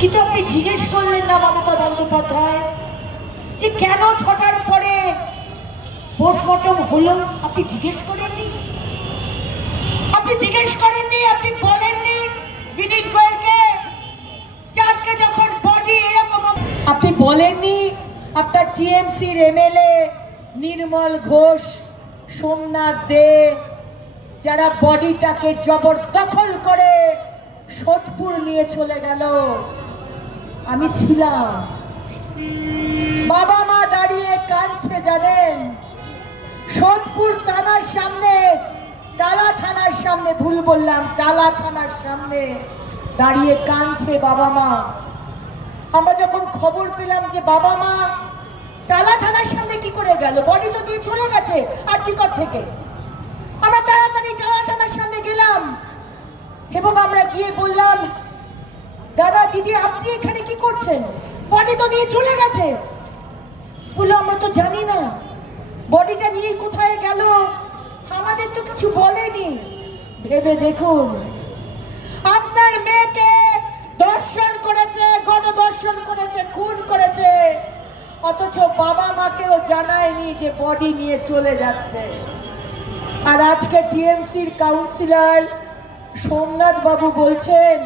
কিন্তু আপনি জিজ্ঞেস করলেন না মমতা বন্দ্যোপাধ্যায় যে কেন 6টার পরে পোস্টমর্টম হলো? আপনি জিজ্ঞেস করেননি, আপনি জিজ্ঞেস করেননি, আপনি বলেননি বিনীত গোয়েলকে যে আজকে যখন বডি এরকম, আপনি বলেননি আপনার টিএমসির এমএলএ নির্মল ঘোষ, সোমনাথ দে, যারা বডিটাকে জবরদখল করে সোদপুর নিয়ে চলে গেল, আমি ছিলাম। বাবা মা দাঁড়িয়ে কাঁদছে জানেন, সোদপুর থানার সামনে, টালা থানার সামনে, ভুল বললাম, টালা থানার সামনে দাঁড়িয়ে কাঁদছে বাবা মা। আমরা যখন খবর পেলাম যে বাবা মা টালা থানার সামনে কি করে গেল, বডি তো দিয়ে চলে গেছে আরটিকর থেকে, আমরা তাড়াতাড়ি টালা থানার সামনে গেলাম এবং আমরা গিয়ে বললাম, দাদা দিদি আপনি এখানে কি করছেন, বডি তো নিয়ে চলে গেছে। বললো আমরা তো জানি না বডিটা নিয়ে কোথায় গেল, আমাদের তো কিছু বলেনি। ভেবে দেখুন, আপনার মেয়েকে দর্শন করেছে, গণদর্শন করেছে, খুন করেছে, অথচ বাবা মাকেও জানায়নি যে বডি নিয়ে চলে যাচ্ছে। আর আজকে টিএমসির কাউন্সিলর সোমনাথ বাবু বলছেন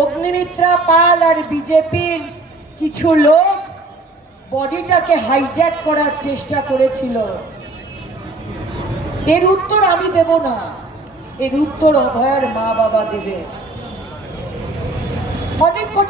অগ্নিমিত্রা পাল আর বিজেপির কিছু লোক বডিটাকে হাইজ্যাক করার চেষ্টা করেছিল। এর উত্তর আমি দেব না, এর উত্তর অভয়ার মা বাবা দেবে। অনেক